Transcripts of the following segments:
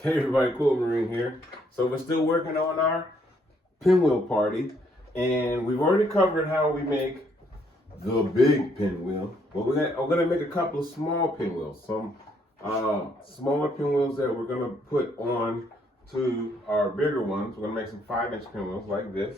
Hey everybody, Quilt Marine here. So we're still working on our pinwheel party, and we've already covered how we make the big pinwheel. But we're gonna make a couple of small pinwheels, some smaller pinwheels that we're gonna put on to our bigger ones. We're gonna make some 5-inch pinwheels like this.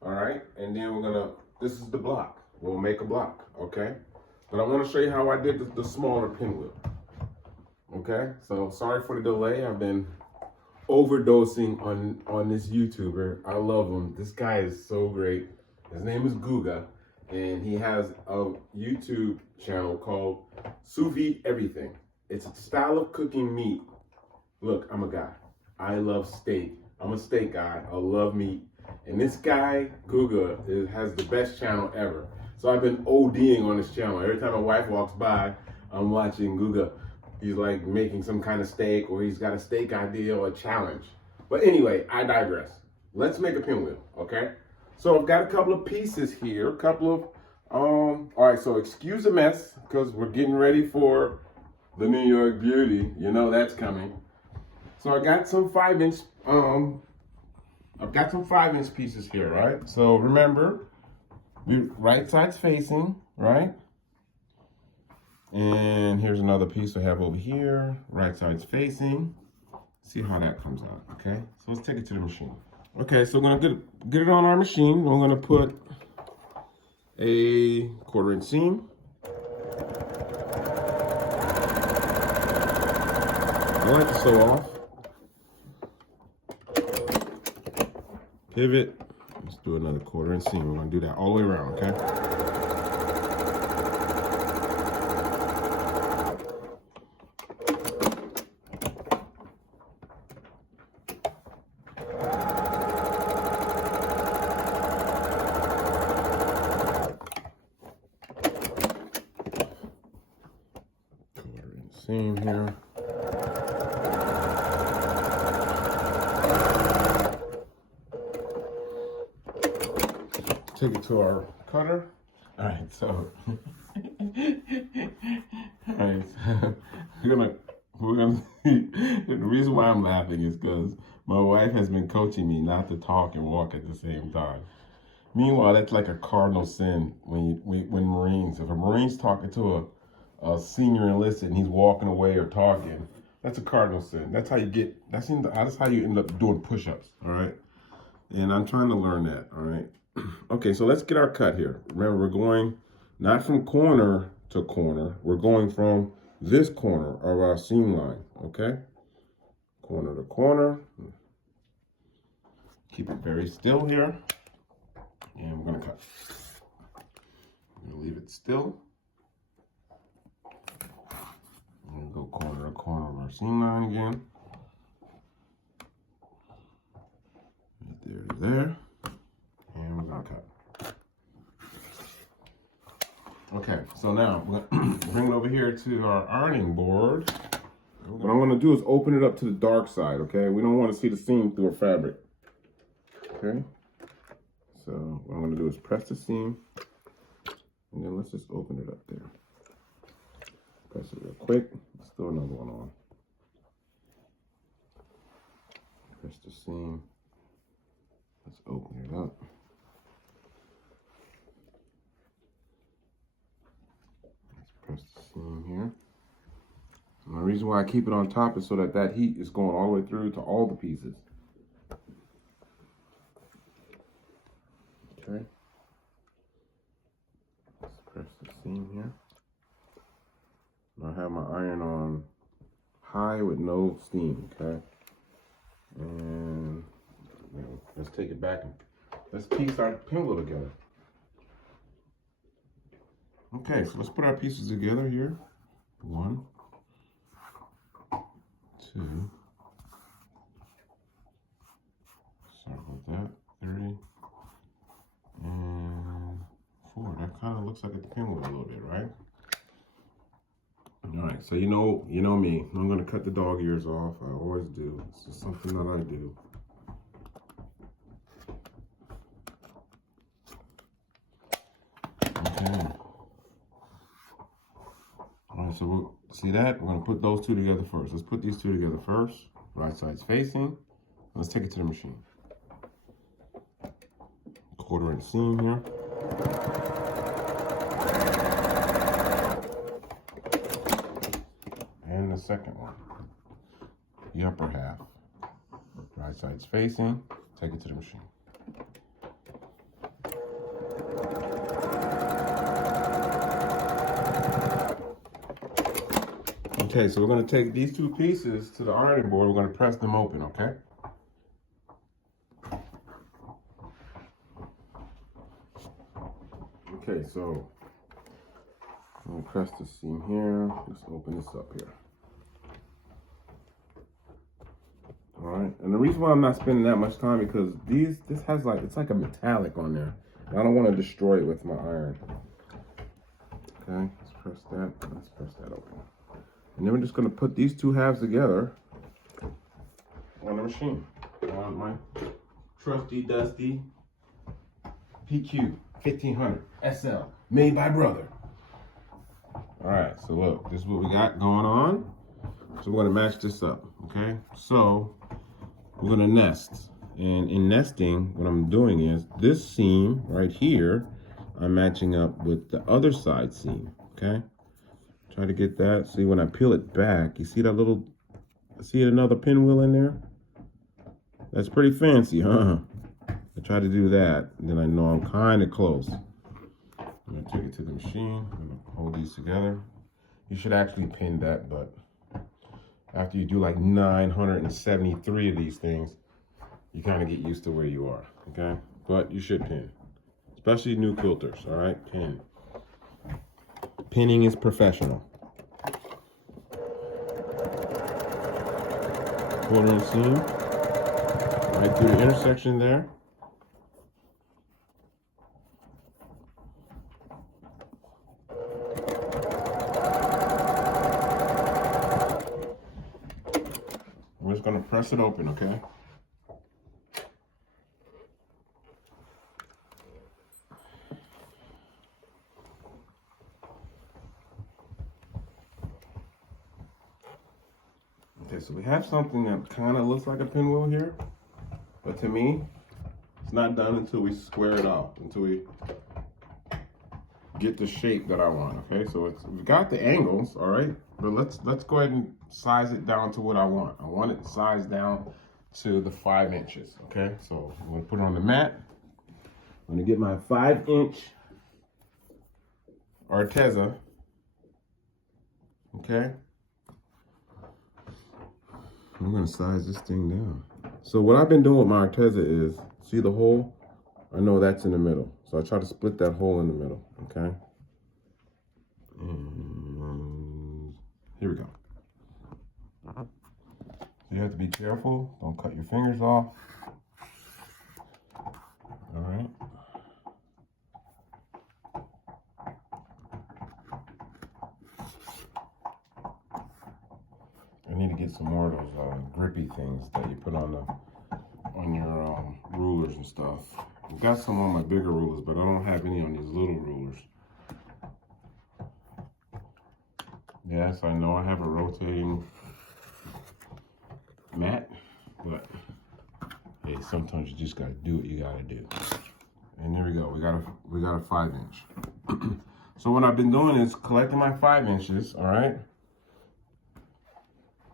All right, and then this is the block. We'll make a block, okay? But I want to show you how I did the smaller pinwheel. Okay, so sorry for the delay. I've been overdosing on this YouTuber. I love him. This guy is so great. His name is Guga, and he has a YouTube channel called Sous Vide Everything. It's a style of cooking meat. Look, I'm a guy. I love steak. I'm a steak guy. I love meat. And this guy, Guga, has the best channel ever. So I've been ODing on this channel. Every time my wife walks by, I'm watching Guga. He's like making some kind of steak, or he's got a steak idea or a challenge. But anyway, I digress. Let's make a pinwheel, okay? So I've got a couple of pieces here, all right, so excuse the mess, because we're getting ready for the New York Beauty. You know that's coming. So I got some 5-inch, I've got some 5-inch pieces here, right? So remember, right side's facing, right? And here's another piece I have over here. Right side's facing. See how that comes out, okay? So let's take it to the machine. Okay, so we're gonna get it on our machine. We're gonna put a 1/4-inch seam. I like to sew off. Pivot. Let's do another 1/4-inch seam. We're gonna do that all the way around, okay? Seam here. Take it to our cutter. All right, so all right, so we're gonna the reason why I'm laughing is because my wife has been coaching me not to talk and walk at the same time. Meanwhile, that's like a cardinal sin when Marines, if a Marine's talking to a senior enlisted and he's walking away or talking, that's a cardinal sin. That's how you that's how you end up doing push-ups, all right? And I'm trying to learn that, all right? Okay, so let's get our cut here. Remember, we're going not from corner to corner. We're going from this corner of our seam line, okay? Corner to corner. Keep it very still here. And we're gonna cut. I'm gonna leave it still. And go corner to corner of our seam line again. Right there. And we're gonna cut. Okay, so now we're gonna bring it over here to our ironing board. What I'm gonna do is open it up to the dark side, okay? We don't want to see the seam through our fabric. Okay? So what I'm gonna do is press the seam, and then let's just open it up there. Press it real quick. Let's throw another one on. Press the seam. Let's open it up. Let's press the seam here. And the reason why I keep it on top is so that heat is going all the way through to all the pieces. Okay. Let's press the seam here. I have my iron on high with no steam, okay? And let's take it back and let's piece our pinwheel together. Okay, so let's put our pieces together here. 1, 2, sorry about that, 3, and 4. That kind of looks like a pinwheel a little bit, right? All right, so you know me. I'm gonna cut the dog ears off. I always do. It's just something that I do. Okay. All right, so we'll see that. We're gonna put those two together first. Let's put these two together first. Right side's facing. Let's take it to the machine. 1/4 inch seam here. And the second one, the upper half. Right side's facing. Take it to the machine. Okay, so we're going to take these two pieces to the ironing board. We're going to press them open, okay? Okay, so I'm going to press the seam here. Let's open this up here. All right, and the reason why I'm not spending that much time because this has like, it's like a metallic on there. I don't want to destroy it with my iron. Okay, let's press that. Let's press that open. And then we're just going to put these two halves together on the machine. On my trusty, dusty PQ 1500 SL, made by brother. All right, so look, this is what we got going on. So we're going to match this up, okay? So we're going to nest. And in nesting, what I'm doing is this seam right here, I'm matching up with the other side seam, okay? Try to get that. See, when I peel it back, you see that little, see another pinwheel in there? That's pretty fancy, huh? I try to do that, and then I know I'm kind of close. I'm gonna take it to the machine. I'm gonna hold these together. You should actually pin that, but after you do like 973 of these things, you kind of get used to where you are, okay? But you should pin, especially new quilters, all right? Pin. Pinning is professional. 1/4 inch seam, right through the intersection there. We're just gonna press it open, okay? Okay, so we have something that kind of looks like a pinwheel here, but to me, it's not done until we square it off, until we get the shape that I want. Okay, so we've got the angles, all right, but let's go ahead and size it down to what I want. I want it sized down to the 5 inches. Okay, so I'm gonna put it on the mat. I'm gonna get my 5-inch Arteza. Okay. I'm gonna size this thing down. So what I've been doing with my Arteza is, see the hole? I know that's in the middle. So I try to split that hole in the middle, okay? And here we go. So you have to be careful. Don't cut your fingers off. All right. I need to get some more of those grippy things that you put on your rulers and stuff. I've got some on my bigger rulers, but I don't have any on these little rulers. Yes, I know I have a rotating mat, but hey, sometimes you just gotta do what you gotta do. And there we go. We got a 5-inch. So what I've been doing is collecting my 5 inches, all right?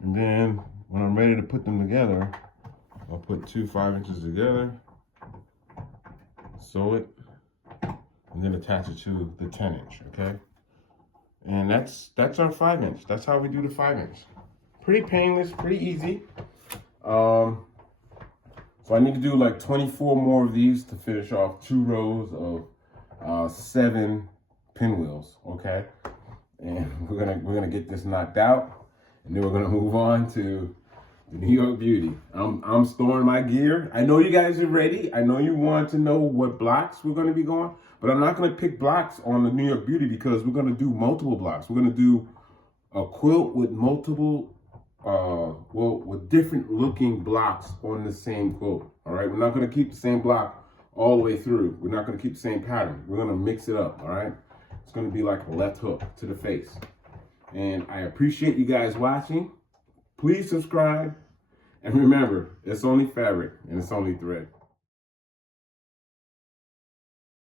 And then when I'm ready to put them together, I'll put 2 5 inches together, sew it, and then attach it to the 10-inch, okay? And that's our 5-inch. That's how we do the 5-inch. Pretty painless, pretty easy. So I need to do like 24 more of these to finish off 2 rows of 7 pinwheels, okay? And we're gonna get this knocked out, and then we're gonna move on to the New York Beauty. I'm storing my gear. I know you guys are ready. I know you want to know what blocks we're gonna be going, but I'm not gonna pick blocks on the New York Beauty because we're gonna do multiple blocks. We're gonna do a quilt with multiple, with different looking blocks on the same quilt, all right? We're not gonna keep the same block all the way through. We're not gonna keep the same pattern. We're gonna mix it up, all right? It's gonna be like a left hook to the face. And I appreciate you guys watching. Please subscribe. And remember, it's only fabric and it's only thread.